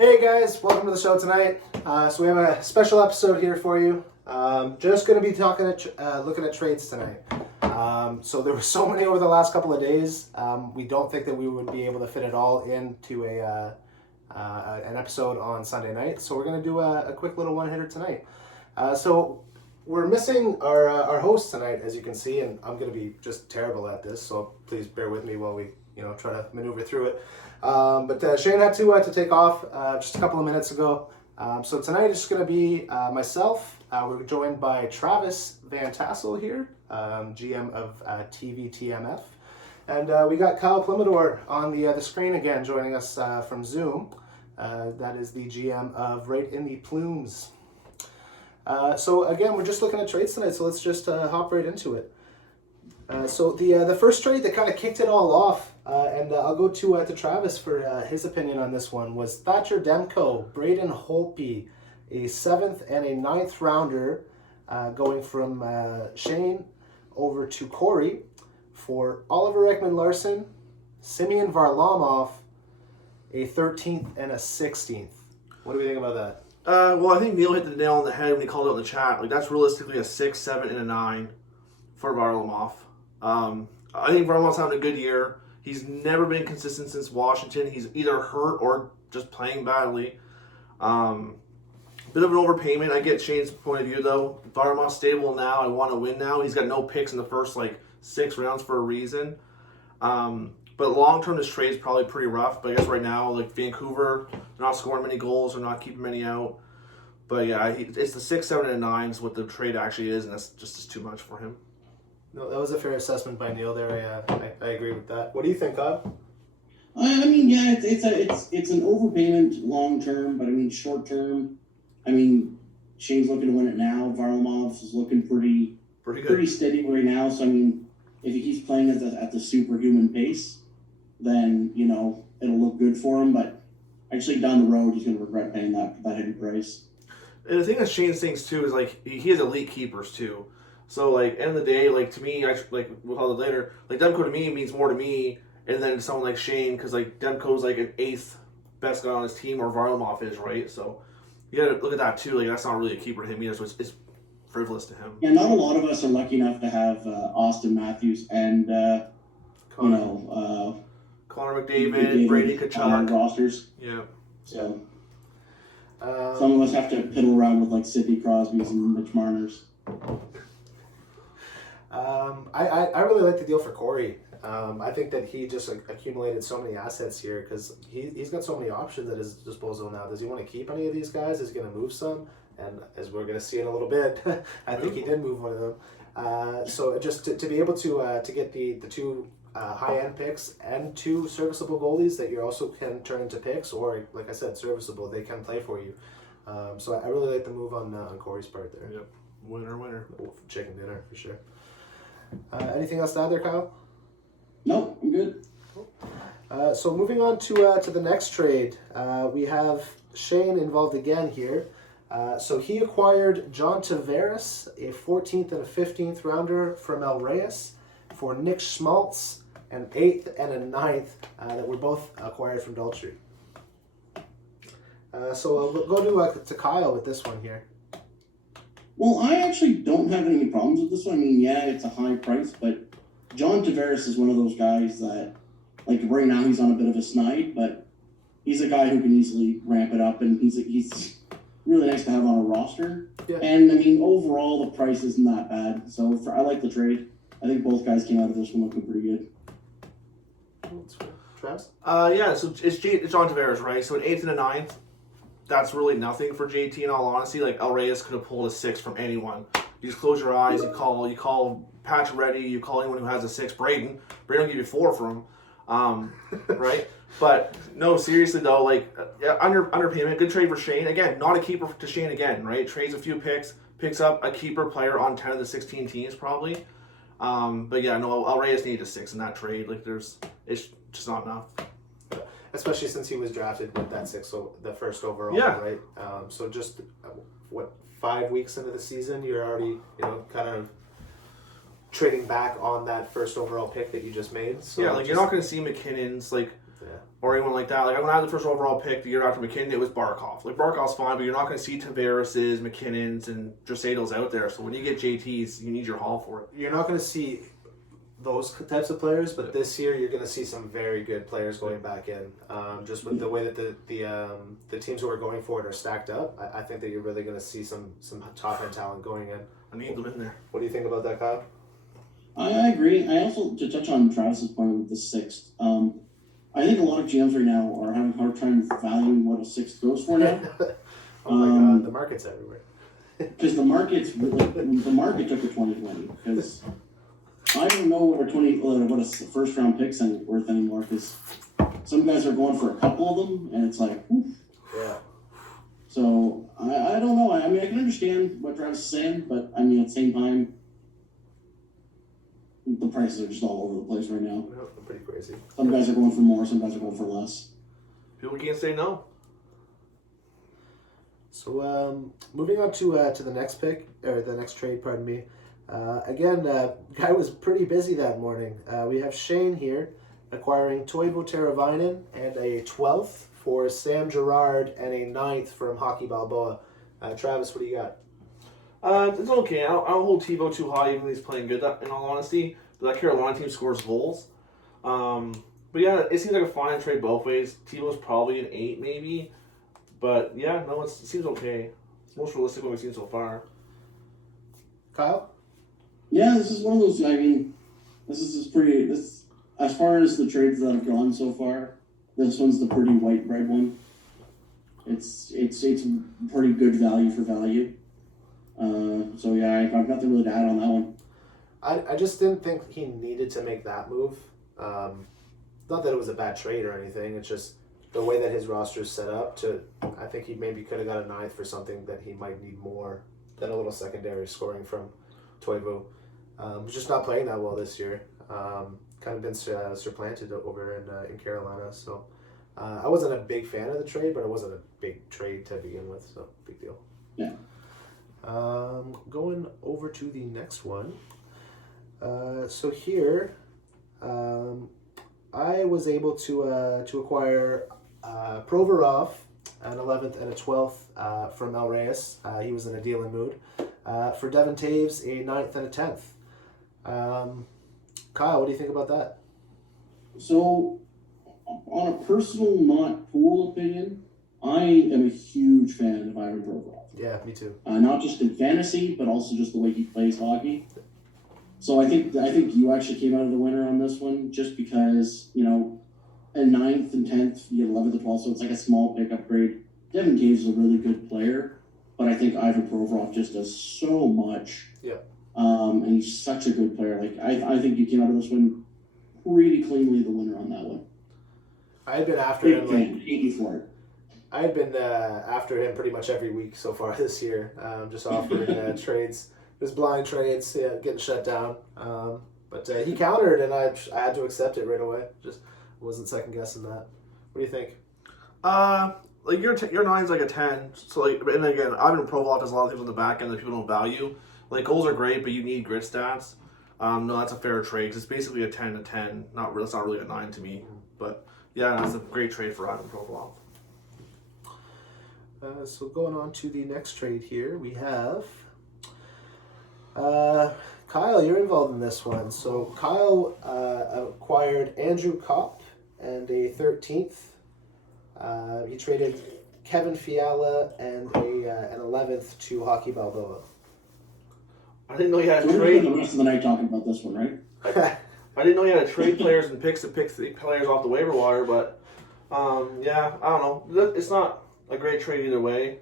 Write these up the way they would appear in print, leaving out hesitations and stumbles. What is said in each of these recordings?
Hey guys, welcome to the show tonight. So we have a special episode here for you. Just going to be looking at trades tonight. So there were so many over the last couple of days. We don't think that we would be able to fit it all into an episode on Sunday night. So we're going to do a quick little one-hitter tonight. So we're missing our host tonight, as you can see, and I'm going to be just terrible at this. So please bear with me while we try to maneuver through it. But Shane had to take off just a couple of minutes ago. So tonight it's going to be myself. We're joined by Travis Van Tassel here, GM of TVTMF. And we got Kyle Plimador on the screen again, joining us from Zoom. That is the GM of Right in the Plumes. So again, we're just looking at trades tonight, so let's just hop right into it. So the first trade that kind of kicked it all off, and I'll go to Travis for his opinion on this one, was Thatcher Demko, Braden Holtby, a 7th and a 9th rounder, going from Shane over to Corey for Oliver Ekman-Larsson, Simeon Varlamov, a 13th and a 16th. What do we think about that? Well, I think Neil hit the nail on the head when he called it in the chat. Like, that's realistically a 6, 7, and a 9 for Varlamov. I think Varlamov's having a good year. He's never been consistent since Washington. He's either hurt or just playing badly. Bit of an overpayment. I get Shane's point of view, though. Varlamov's stable now. I want to win now. He's got no picks in the first, 6 rounds for a reason. But long-term, this trade's probably pretty rough. But I guess right now, Vancouver, they're not scoring many goals. They're not keeping many out. But yeah, it's the 6, 7, and 9 is what the trade actually is, and that's just too much for him. No, that was a fair assessment by Neil there. I agree with that. What do you think, Kyle? I mean, yeah, it's an overpayment long term, but I mean short term. I mean, Shane's looking to win it now. Varlamov is looking pretty good, pretty steady right now. So I mean, if he keeps playing at the superhuman pace, then it'll look good for him. But actually, down the road, he's going to regret paying that heavy price. And the thing that Shane thinks too is he has elite keepers too. So, end of the day, to me, we'll talk later, Demko to me means more to me, and then someone like Shane, because, Demko's, an 8th best guy on his team, or Varlamov is, right? So, you gotta look at that, too. That's not really a keeper to him either, so it's frivolous to him. Yeah, not a lot of us are lucky enough to have Austin Matthews and, Connor McDavid, Brady Tkachuk. On our rosters. Yeah. So, some of us have to piddle around with, Sidney Crosby's and Mitch Marners. I really like the deal for Corey. I think that he just accumulated so many assets here because he's got so many options at his disposal now. Does he want to keep any of these guys? Is he going to move some? And as we're going to see in a little bit, I think he did move one of them. So just to be able to get the 2 high-end picks and 2 serviceable goalies that you also can turn into picks, or like I said, serviceable, they can play for you. So I really like the move on Corey's part there. Yep. Winner. Chicken dinner for sure. Anything else to add there, Kyle? No, I'm good. So moving on to the next trade, we have Shane involved again here. So he acquired John Tavares, a 14th and a 15th rounder from El Reyes, for Nick Schmaltz, an 8th and a 9th that were both acquired from Daltrey. So we'll go to Kyle with this one here. Well, I actually don't have any problems with this one. I mean, yeah, it's a high price, but John Tavares is one of those guys that, right now he's on a bit of a snide, but he's a guy who can easily ramp it up, and he's really nice to have on a roster. Yeah. And, I mean, overall, the price isn't that bad. So I like the trade. I think both guys came out of this one looking pretty good. Travis? Yeah, so it's John Tavares, right? So an 8th and a 9th. That's really nothing for JT in all honesty. El Reyes could have pulled a 6 from anyone. You just close your eyes, you call Patch Reddy, you call anyone who has a 6, Braden will give you 4 from him. Right? But no, seriously though, underpayment, good trade for Shane. Again, not a keeper to Shane again, right? Trades a few picks, picks up a keeper player on 10 of the 16 teams probably. But yeah, no, El Reyes needed a 6 in that trade. It's just not enough. Especially since he was drafted with that 6, so the first overall, yeah. Right? So just 5 weeks into the season, you're already kind of trading back on that first overall pick that you just made. So yeah, you're not going to see McKinnon's or anyone like that. Like when I had the first overall pick the year after McKinnon, it was Barkov. Like Barkov's fine, but you're not going to see Tavares's, McKinnon's, and Drasaitls out there. So when you get JTs, you need your haul for it. You're not going to see those types of players, but this year you're going to see some very good players going back in. Just with the way that the teams who are going for it are stacked up, I think that you're really going to see some top end talent going in. I need them in there. What do you think about that, Kyle? I agree. I also, to touch on Travis's point with the sixth, I think a lot of GMs right now are having a hard time valuing what a sixth goes for now. Oh my God, the market's everywhere. Because the market took a 2020. Because I don't know what a first round pick's worth anymore. Because some guys are going for a couple of them, and it's like, oof. Yeah. So I don't know. I mean, I can understand what Travis is saying, but I mean, at the same time, the prices are just all over the place right now. No, pretty crazy. Some guys are going for more, some guys are going for less. People can't say no. So moving on to the next pick, or the next trade, pardon me. Again, guy was pretty busy that morning. We have Shane here acquiring Toivo Teravainen and a 12th for Sam Girard and a 9th from Hockey Balboa. Travis, what do you got? It's okay. I don't hold Tebow too high, even though he's playing good, in all honesty. But that Carolina team scores goals. But yeah, it seems like a fine trade both ways. Tebow's probably an 8, maybe. But yeah, no, it seems okay. It's most realistic what we've seen so far. Kyle? Yeah, this is one of those. I mean, this is pretty. This, as far as the trades that have gone so far, this one's the pretty white bread one. It's pretty good value for value. So yeah, I've nothing really to add on that one. I just didn't think he needed to make that move. Not that it was a bad trade or anything. It's just the way that his roster is set up. I think he maybe could have got a 9th for something that he might need more than a little secondary scoring from Toivo. He's just not playing that well this year. Kind of been supplanted over in Carolina. So I wasn't a big fan of the trade, but it wasn't a big trade to begin with. So big deal. Yeah. Going over to the next one. So here, I was able to acquire Provorov, an 11th and a 12th from El Reyes. He was in a dealing mood. For Devin Taves, a 9th and a 10th. Kyle, what do you think about that? So, on a personal, not pool opinion, I am a huge fan of Ivan Provorov. Yeah, me too. Not just in fantasy, but also just the way he plays hockey. So I think you actually came out of the winner on this one, just because, you know, at 9th and 10th, you get 11th and 12th, so it's like a small pick upgrade. Devin Taves is a really good player, but I think Ivan Provorov just does so much. Yeah. And he's such a good player. Like I think you came out of this one pretty cleanly the winner on that one. I had been after him. Hate you for it. I had been after him pretty much every week so far this year, just offering trades. Just blind trades, getting shut down. But he countered, and I had to accept it right away. Just wasn't second guessing that. What do you think? Like your 9's like a 10. So like, and again, Ivan Provorov does a lot of things on the back end that people don't value. Like goals are great, but you need grit stats. No, that's a fair trade because it's basically a 10 to 10. It's not really a 9 to me. But yeah, that's a great trade for Ivan Provorov. So going on to the next trade here, we have Kyle. You're involved in this one. So Kyle acquired Andrew Kopp and a 13th. He traded Kevin Fiala and an 11th to Hockey Balboa. I didn't know you had So a we're trade. spending the rest of the night talking about this one, right? I didn't know you had to trade players and picks to pick the players off the waiver wire, but yeah, I don't know. It's not a great trade either way.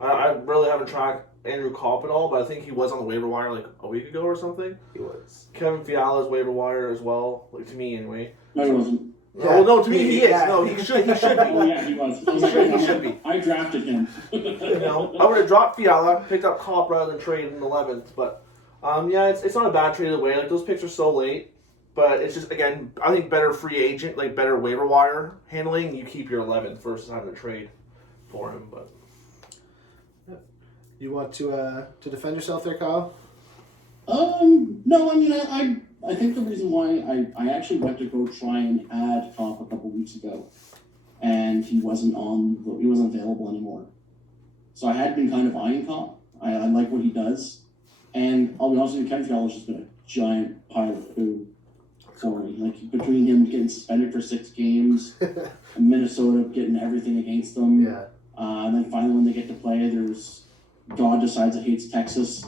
I really haven't tracked Andrew Kopp at all, but I think he was on the waiver wire like a week ago or something. He was. Kevin Fiala's waiver wire as well, like to me anyway. No, he wasn't. Yeah. Well, no, to me he is. Yeah. No, he should be. Oh yeah, he was. He should be. I drafted him. You know, I would have dropped Fiala, picked up Kopp rather than trade in 11th, but yeah, it's not a bad trade either way. Like those picks are so late, but it's just again, I think better free agent, like better waiver wire handling. You keep your 11th versus having to trade for him. But You want to defend yourself there, Kyle? No, I mean I think the reason why I actually went to go try and add Top a couple weeks ago, and he wasn't available anymore. So I had been kind of eyeing Top. I like what he does, and I'll be honest with you, Ken Fiala's just been a giant pile of poo for me. Like between him getting suspended for 6 games, and Minnesota getting everything against them, Yeah. And then finally when they get to play, God decides it hates Texas.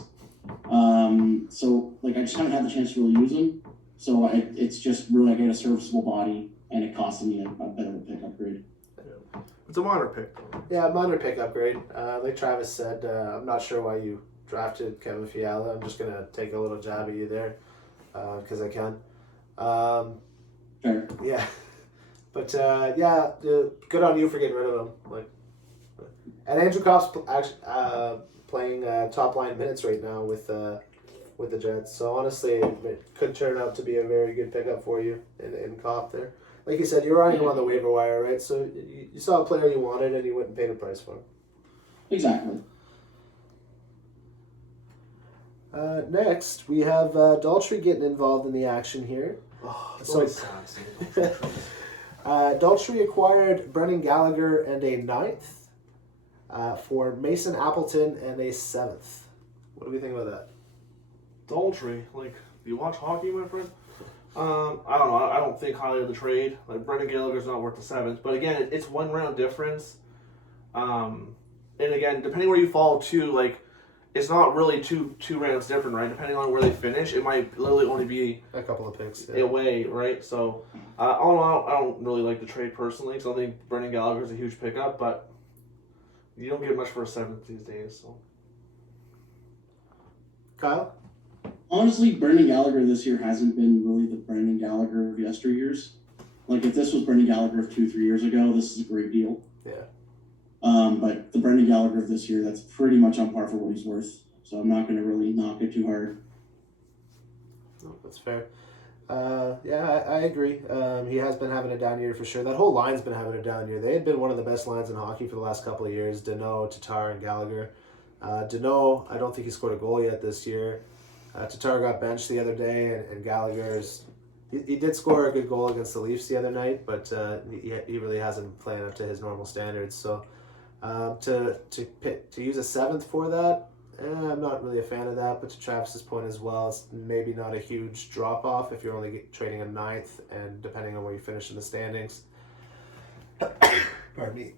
So like I just haven't had the chance to really use them. So it's just really I get a serviceable body, and it costs me a bit of a pick upgrade. It's a minor pick. Yeah, minor pick upgrade. Like Travis said, I'm not sure why you drafted Kevin Fiala. I'm just going to take a little jab at you there because I can. Fair. Yeah. But, good on you for getting rid of him. And Andrew Kopp's playing top line minutes right now with the Jets. So, honestly, it could turn out to be a very good pickup for you in Kopp there. Like you said, you're eyeing him on the waiver wire, right? So you saw a player you wanted and you went and paid a price for him. Exactly. Next, we have Daltrey getting involved in the action here. Oh, it's So- always sad seeing Daltrey. Daltrey acquired Brendan Gallagher and a 9th for Mason Appleton and a 7th. What do we think about that? Daltrey, like, do you watch hockey, my friend? I don't know. I don't think highly of the trade. Like Brendan Gallagher's not worth the 7th, but again, it's 1 round difference. And again, depending where you fall too, like it's not really two rounds different, right? Depending on where they finish, it might literally only be A couple of picks. away, right? So, I don't really like the trade personally, because I think Brendan Gallagher's a huge pickup, but you don't get much for a 7th these days. So, Kyle? Honestly, Brendan Gallagher this year hasn't been really the Brendan Gallagher of yesteryears. Like, if this was Brendan Gallagher of 2-3 years ago, this is a great deal. Yeah. But the Brendan Gallagher of this year, that's pretty much on par for what he's worth. So I'm not going to really knock it too hard. No, that's fair. I agree. He has been having a down year for sure. That whole line's been having a down year. They had been one of the best lines in hockey for the last couple of years. Deneau, Tatar, and Gallagher. Deneau, I don't think he scored a goal yet this year. Tatar got benched the other day, and Gallagher's... He did score a good goal against the Leafs the other night, but he really hasn't been playing up to his normal standards. So to use a 7th for that, I'm not really a fan of that. But to Travis's point as well, it's maybe not a huge drop off if you're only trading a 9th, and depending on where you finish in the standings. Pardon me.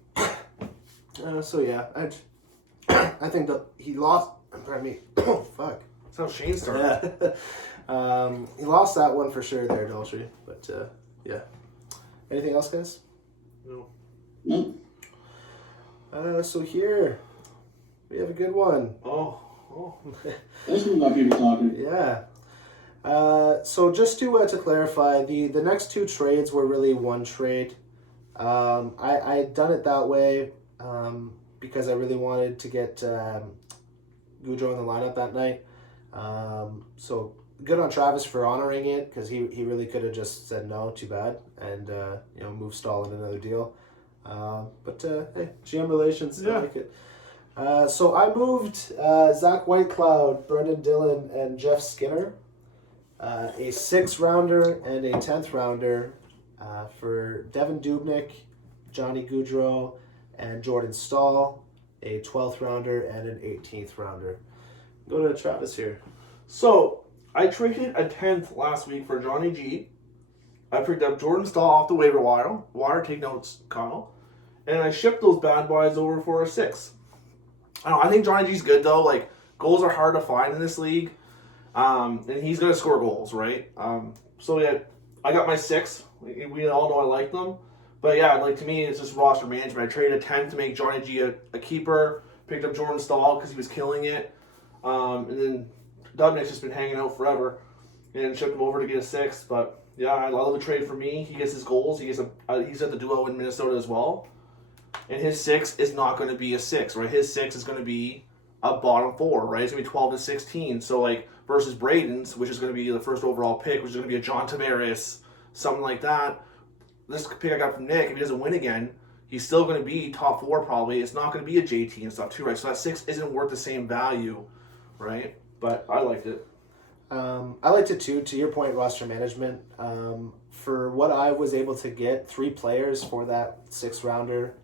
I think that he lost. Pardon me. Oh fuck. that's how Shane started. Yeah. He lost that one for sure there, Daltrey. But yeah. Anything else, guys? No. No. So here we have a good one. Oh. This one got people talking. Yeah. So just to clarify, the next 2 trades were really one trade. I had done it that way because I really wanted to get Goudreau in the lineup that night. So good on Travis for honoring it, because he really could have just said no, too bad, and move Stahl in another deal. But hey, GM relations, Yeah. I like it. So I moved Zach Whitecloud, Brendan Dillon, and Jeff Skinner, a 6th rounder and a 10th rounder for Devin Dubnyk, Johnny Goudreau, and Jordan Stahl, a 12th rounder and an 18th rounder. Go to Travis here. So, I traded a 10th last week for Johnny G. I picked up Jordan Stahl off the waiver wire, take notes, Kyle. And I shipped those bad boys over for a 6th. I think Johnny G's good, though. Like, goals are hard to find in this league. And he's going to score goals, right? So, yeah, I got my 6th. We all know I like them. But, yeah, like, to me, it's just roster management. I traded a 10th to make Johnny G a keeper. Picked up Jordan Stahl because he was killing it. And then Dubnyk's just been hanging out forever, and shipped him over to get a 6th. But yeah, I love the trade for me. He gets his goals. He's at the duo in Minnesota as well, and his 6 is not going to be a 6, right? His 6 is going to be a bottom 4, right? It's going to be 12 to 16. So like versus Braden's, which is going to be the first overall pick, which is going to be a John Tavares, something like that. This pick I got from Nick, if he doesn't win again, he's still going to be top 4 probably. It's not going to be a JT and stuff too, right? So that 6 isn't worth the same value, right? But I liked it. I liked it too. To your point, roster management. For what I was able to get, 3 players for that 6th rounder.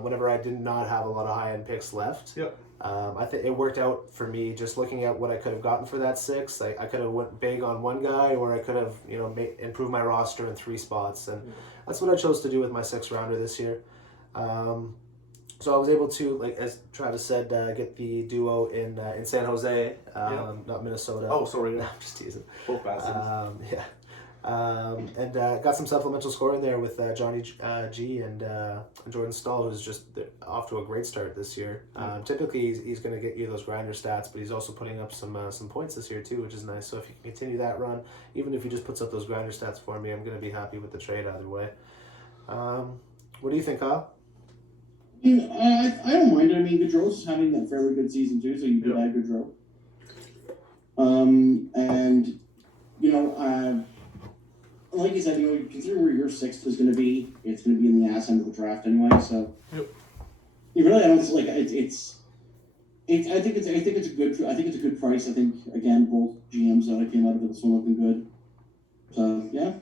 Whenever I did not have a lot of high end picks left. Yep. I think it worked out for me. Just looking at what I could have gotten for that 6, I could have went big on one guy, or I could have improved my roster in 3 spots, and that's what I chose to do with my 6th rounder this year. So I was able to, like as Travis said, get the duo in San Jose, not Minnesota. Oh, sorry. No, I'm just teasing. Both bastards. Yeah. And got some supplemental scoring there with Johnny G and Jordan Stahl, who's just off to a great start this year. Typically, he's going to get you those grinder stats, but he's also putting up some points this year too, which is nice. So if you can continue that run, even if he just puts up those grinder stats for me, I'm going to be happy with the trade either way. What do you think, Kyle? I don't mind. I mean, Gaudreau's having a fairly good season too, so you could add Gaudreau. And like you said, considering where your 6th is going to be, it's going to be in the ass end of the draft anyway. So you really, I don't like it's. I think it's a good price. I think again, both GMs that came out of this one looking good. So yeah.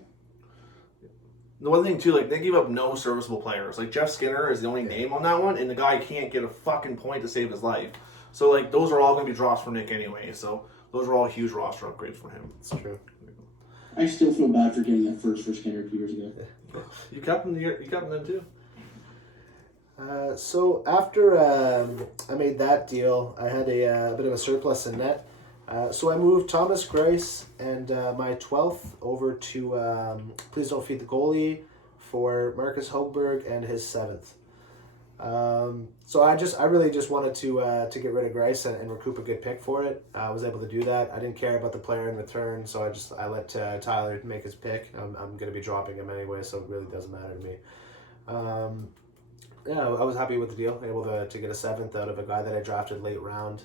The one thing too, like they gave up no serviceable players. Like Jeff Skinner is the only name on that one, and the guy can't get a fucking point to save his life. So like those are all going to be drops for Nick anyway. So those are all huge roster upgrades for him. It's true. I still feel bad for getting that first for Skinner 2 years ago. You kept him. You kept him then too. So after I made that deal, I had a bit of a surplus in net. So I moved Thomas Greiss and my 12th over to Please Don't Feed the Goalie for Marcus Hogberg and his 7th. So I really just wanted to get rid of Greiss and recoup a good pick for it. I was able to do that. I didn't care about the player in return, so I let Tyler make his pick. I'm going to be dropping him anyway, so it really doesn't matter to me. I was happy with the deal. Able to get a 7th out of a guy that I drafted late round.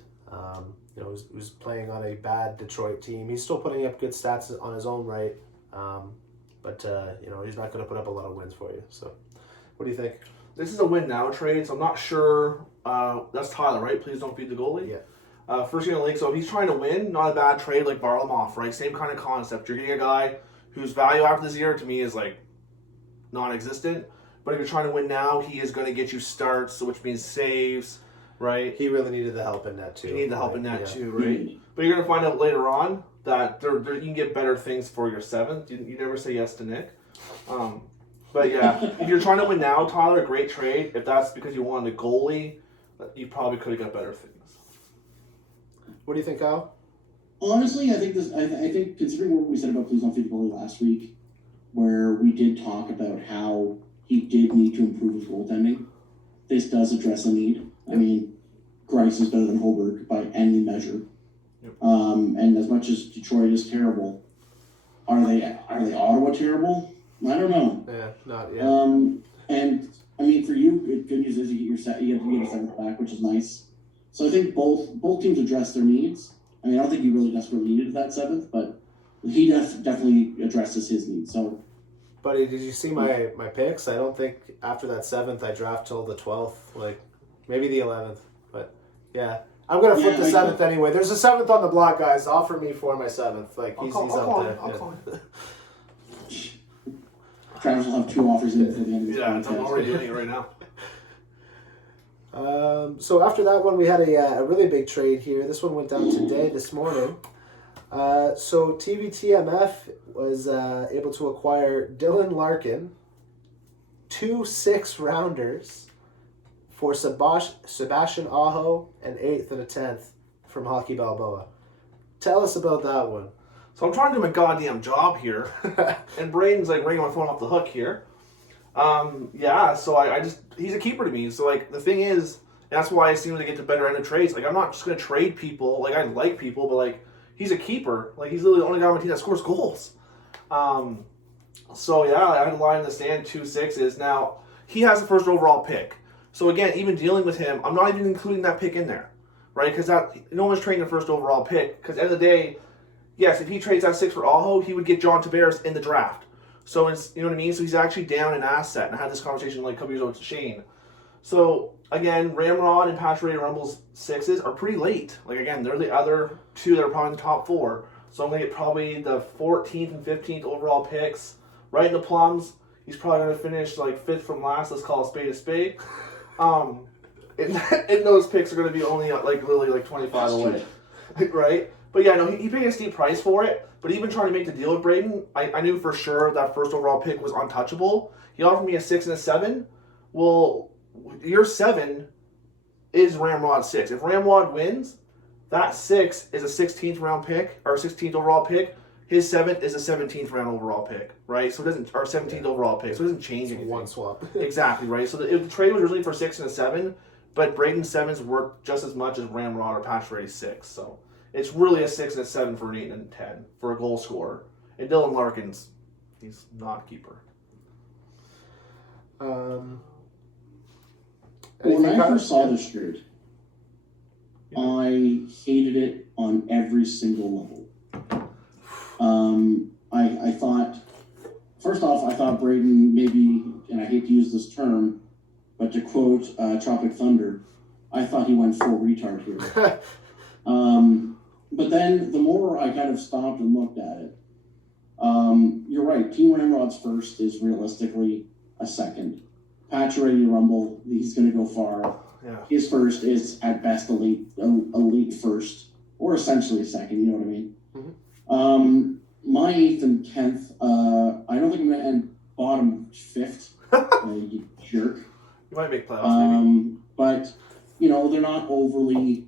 Was playing on a bad Detroit team. He's still putting up good stats on his own right, but he's not going to put up a lot of wins for you. So, what do you think? This is a win now trade, so I'm not sure. That's Tyler, right? Please don't feed the goalie. Yeah. First year in the league, so if he's trying to win, not a bad trade like Varlamov, right? Same kind of concept. You're getting a guy whose value after this year to me is like non-existent. But if you're trying to win now, he is going to get you starts, so which means saves, right? He really needed the help in that too. You need the help in that too, right? But you're going to find out later on that you can get better things for your 7th. You never say yes to Nick. But yeah, if you're trying to win now, Tyler, great trade. If that's because you wanted a goalie, you probably could have got better things. What do you think, Kyle? Honestly, I think considering what we said about Please Don't Feed the Goalie last week, where we did talk about how he did need to improve his goaltending, this does address a need. I mean, Greiss is better than Holberg by any measure. Yep. And as much as Detroit is terrible, are they Ottawa terrible? I don't know. Yeah, not yet. And I mean, for you, good news is you get a 7th back, which is nice. So I think both teams address their needs. I mean, I don't think he really desperately needed that 7th, but he definitely addresses his needs. So, buddy, did you see my picks? I don't think after that 7th I draft till the 12th, like maybe the 11th. But yeah, I'm gonna flip the 7th anyway. There's a 7th on the block, guys. Offer me for my 7th. Like he's up there. I'll call him. Travis will have 2 offers in before the end of the podcast. I'm already doing it right now. So after that one, we had a really big trade here. This one went down this morning. So TVTMF was able to acquire Dylan Larkin, 2 6-rounders for Sebastian Aho, an 8th and a 10th from Hockey Balboa. Tell us about that one. So I'm trying to do my goddamn job here, and Braden's like ringing my phone off the hook here. So I just, he's a keeper to me. So like the thing is, that's why I seem to get the better end of trades. Like I'm not just gonna trade people. Like I like people, but like he's a keeper. Like he's literally the only guy on my team that scores goals. So yeah, I had a line in the stand, 2 6s. Now he has the first overall pick. So again, even dealing with him, I'm not even including that pick in there, right? Because no one's trading the first overall pick. Because at the end of the day, yes, if he trades that 6 for Aho, he would get John Tavares in the draft. So it's, you know what I mean? So he's actually down an asset. And I had this conversation like a couple years ago with Shane. So again, Ramrod and Patrick Rumble's 6s are pretty late. Like again, they're the other 2 that are probably in the top 4. So I'm going to get probably the 14th and 15th overall picks. Right in the plums. He's probably going to finish like 5th from last. Let's call a spade a spade. And those picks are going to be only like literally like 25 away. Right? But yeah, no, he paid a steep price for it. But even trying to make the deal with Braden, I knew for sure that first overall pick was untouchable. He offered me a 6 and a 7. Well, your 7 is Ramrod 6. If Ramrod wins, that 6 is a 16th round pick, or 16th overall pick. His 7th is a 17th round overall pick, right? So it doesn't, or 17th overall pick, so it doesn't change anything. One swap. Exactly, right? So the trade was originally for 6 and a 7, but Braden's 7's worth just as much as Ramrod or Pacioretty's 6. So it's really a 6 and a 7 for an 8 and a 10 for a goal scorer. And Dylan Larkin's, he's not a keeper. When I first saw this trade, I hated it on every single level. I thought, first off, I thought Braden maybe, and I hate to use this term, but to quote Tropic Thunder, I thought he went full retard here. But then the more I kind of stopped and looked at it, you're right, Team Ramrod's first is realistically a second. Pacioretty Rumble, he's going to go far. Yeah. His first is at best elite first, or essentially a second. You know what I mean? Mm-hmm. My 8th and 10th, I don't think I'm going to end bottom 5th. You jerk. You might make playoffs, maybe. But they're not overly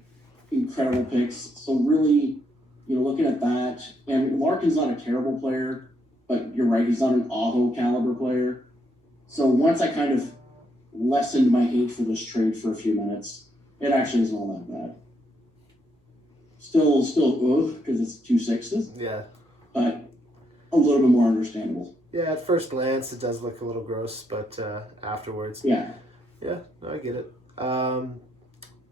incredible picks. So really, looking at that, and Larkin's not a terrible player, but you're right, he's not an Aho caliber player. So once I kind of lessened my hate for this trade for a few minutes, it actually isn't all that bad. Still, because it's 2 6s. Yeah. But a little bit more understandable. Yeah, at first glance, it does look a little gross, but afterwards. Yeah. Yeah, no, I get it.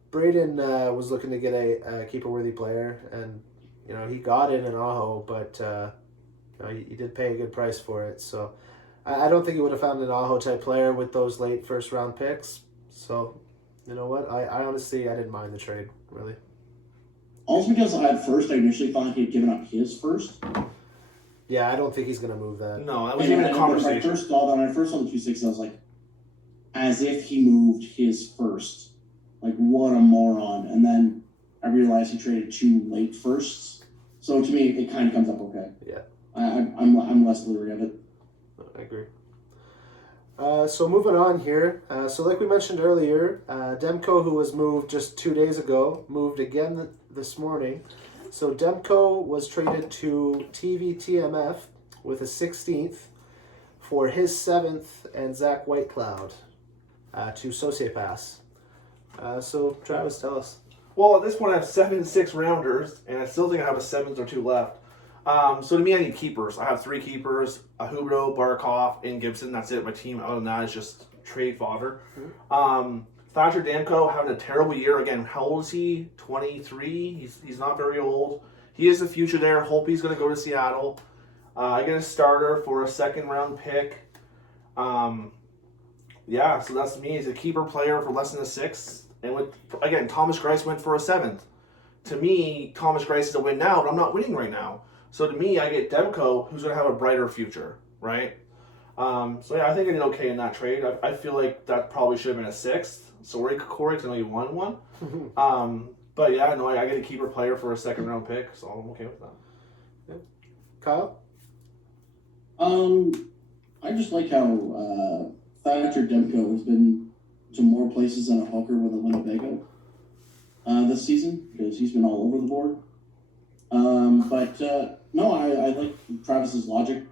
Braden was looking to get a keeper-worthy player, and, he got it in Aho, but he did pay a good price for it, so I don't think he would have found an Aho-type player with those late first-round picks. So, you know what? I honestly, I didn't mind the trade, really. Also because at first I initially thought he had given up his first. Yeah, I don't think he's going to move that. No, that wasn't even a conversation. When I first saw the 2 6, I was like, as if he moved his first. Like, what a moron. And then I realized he traded 2 late firsts. So to me, it kind of comes up okay. Yeah. I'm less leery of it. I agree. So moving on here. So like we mentioned earlier, Demko, who was moved just 2 days ago, moved again this morning. So Demko was traded to TVTMF with a 16th for his 7th and Zach Whitecloud to Sociopass. So Travis, tell us. Well, at this point I have 7 6 rounders, and I still think I have a 7th or 2 left. So to me, I need keepers. I have 3 keepers: Huberdeau, Barkov, and Gibson. That's it. My team, other than that, is just trade fodder. Mm-hmm. Thatcher Demko having a terrible year again. How old is he? 23. He's not very old. He is the future there. Hope he's going to go to Seattle. I get a starter for a 2nd round pick. Yeah, so that's me. He's a keeper player for less than a 6th. And again, Thomas Greiss went for a 7th. To me, Thomas Greiss is a win now, but I'm not winning right now. So to me, I get Demko, who's going to have a brighter future, right? So yeah, I think I did okay in that trade. I feel like that probably should have been a 6th. Sorry, Corey, because I know you won one. But yeah, no, I get a keeper player for a 2nd round pick, so I'm okay with that. Yeah. Kyle? I just like how Thatcher Demko has been to more places than a hooker with a Winnebago this season, because he's been all over the board. No, I like Travis's logic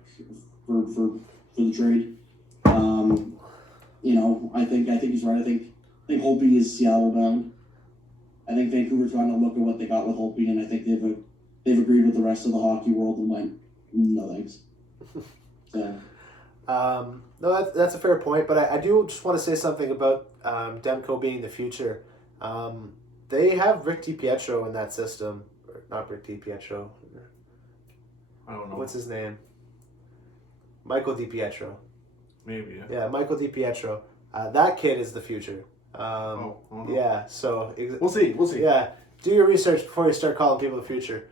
for the trade. I think he's right. I think Holtby is Seattle bound. I think Vancouver's going to look at what they got with Holtby, and I think they've agreed with the rest of the hockey world and went, no thanks. So. No, that's a fair point, but I do just want to say something about Demko being the future. They have Rick DiPietro in that system. Or not Rick DiPietro. I don't know. What's his name? Michael DiPietro. Maybe, yeah. Yeah, Michael DiPietro. That kid is the future. Oh, yeah, so... We'll see. Yeah, do your research before you start calling people the future.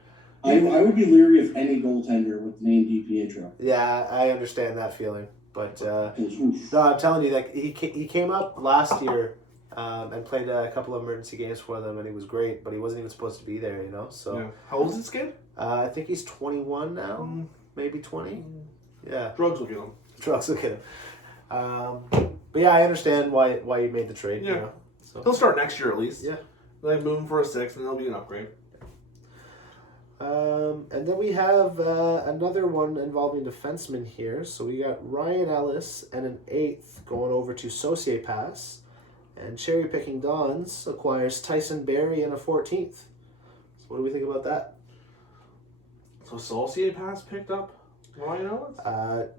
I would be leery of any goaltender with the name DiPietro. Yeah, I understand that feeling, but Oof. no, I'm telling you, like he came up last year and played a couple of emergency games for them, and he was great, but he wasn't even supposed to be there, you know. So Yeah. How old is this kid? I think he's 21 now, maybe 20. Yeah, Drugs will get him. drugs will get him. But yeah, I understand why you made the trade. Yeah. You know? So He'll start next year at least. yeah. Then move him for a 6, and then he'll be an upgrade. And then we have another one involving defensemen here. So we got Ryan Ellis and an 8th going over to Saucier Pass. And Cherry Picking Dons acquires Tyson Berry and a 14th. So what do we think about that? So Saucier Pass picked up Ryan Ellis?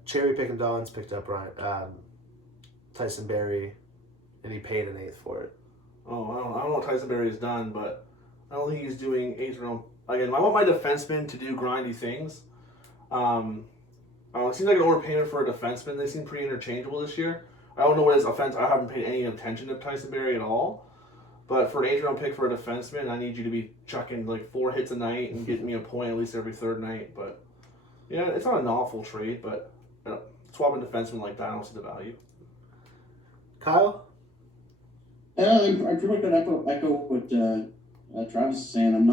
Cherry Picking Dons picked up Tyson Berry, and he paid an 8th for it. Oh, I don't know what Tyson Berry has done, but I don't think he's doing 8th round. Again, I want my defensemen to do grindy things. It seems like an overpayment for a defenseman. They seem pretty interchangeable this year. I don't know what his offense. I haven't paid any attention to Tyson Berry at all. But for an 8th round pick for a defenseman, I need you to be chucking like 4 hits a night and getting me a point at least every 3rd night. But yeah, it's not an awful trade, but swapping defensemen like that, I don't see the value. Kyle? Yeah, I pretty much could echo what Travis is saying. I'm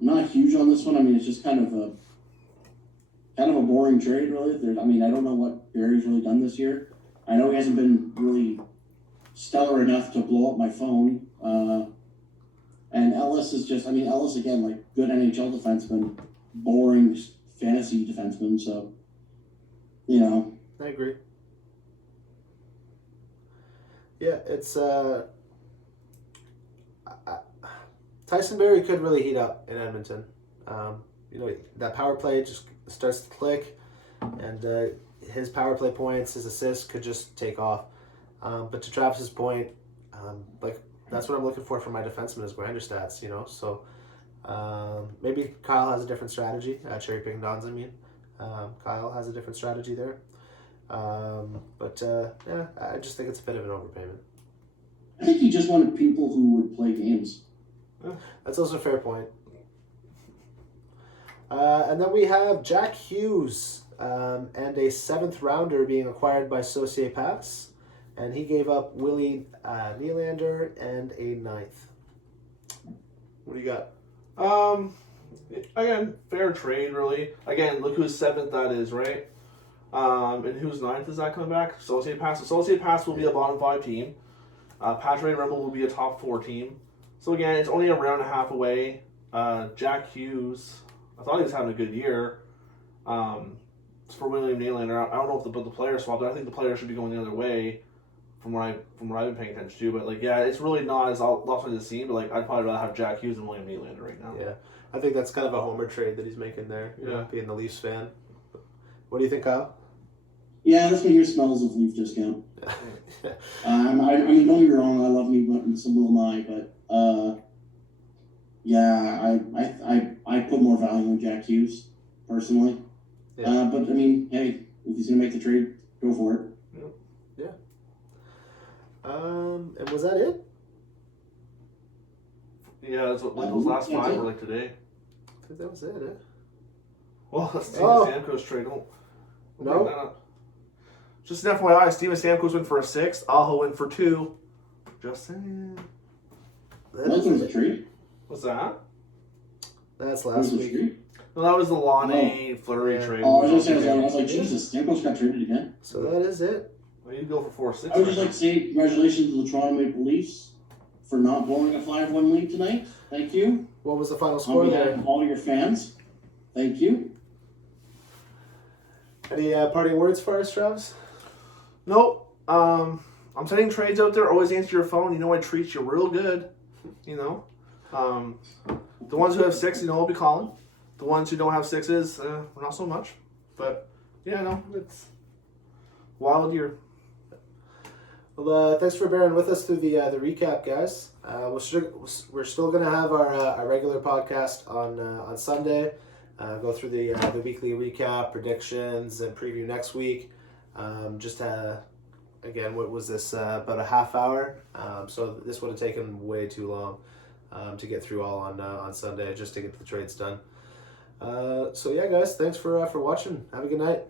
not huge on this one. I mean, it's just kind of a boring trade, really. I don't know what Barry's really done this year. I know he hasn't been really stellar enough to blow up my phone. And Ellis is just, Ellis again, like good NHL defenseman, boring fantasy defenseman. So, you know. I agree. Yeah, it's Tyson Berry could really heat up in Edmonton. That power play just starts to click, and his power play points, his assists could just take off. But to Travis's point, that's what I'm looking for my defenseman is grinder stats, you know. So maybe Kyle has a different strategy. Cherry Picking Dons, Kyle has a different strategy there. Yeah, I just think it's a bit of an overpayment. I think he just wanted people who would play games. That's also a fair point. And then we have Jack Hughes and a 7th rounder being acquired by Saucier Pass. And he gave up Willie Nylander and a 9th. What do you got? Again, fair trade, really. Again, look whose 7th that is, right? And whose 9th is that coming back? Saucier Pass. So Saucier Pass will be a bottom 5 team. Patrick Rumble will be a top 4 team. So again, it's only a round and a half away. Jack Hughes, I thought he was having a good year. For William Nylander, I don't know if the player swapped. I think the player should be going the other way, from what I've been paying attention to. But it's really not as lost as it seemed. But I'd probably rather have Jack Hughes than William Nylander right now. Yeah, I think that's kind of a homer trade that he's making there. You know, being the Leafs fan. What do you think, Kyle? Yeah, this one here smells of Leaf discount. Don't get me wrong, I love me some Will Nye, but I put more value on Jack Hughes personally. Yeah. But hey, if he's gonna make the trade, go for it. Yeah. And was that it? Yeah, that's what those last 5 were like today. I think that was it, eh? Well, that's Steven Stamkos trade. Don't bring that up. Just an FYI, Steven Stamkos went for a 6th. Aho went for 2. Just saying. That was a trade. What's that? That's last week. No, that was the Lonnie Fleury trade. Oh, I was like, Jesus, Stamkos got traded again. So that is it. Well, you go for 4 6. I would just like to say congratulations to the Toronto Maple Leafs for not blowing a 5-1 lead tonight. Thank you. What was the final score On there? behalf of all your fans, thank you. Any parting words for us, Travis? Nope. I'm sending trades out there. Always answer your phone. You know I treat you real good. You know. The ones who have 6, I'll be calling. The ones who don't have 6s, not so much. But yeah, no, it's wild year. Well, thanks for bearing with us through the recap, guys. We're still going to have our regular podcast on Sunday. Go through the weekly recap, predictions, and preview next week. Again, what was this? About a half hour. So this would have taken way too long. to get through all on Sunday just to get the trades done. So yeah, guys, thanks for watching. Have a good night.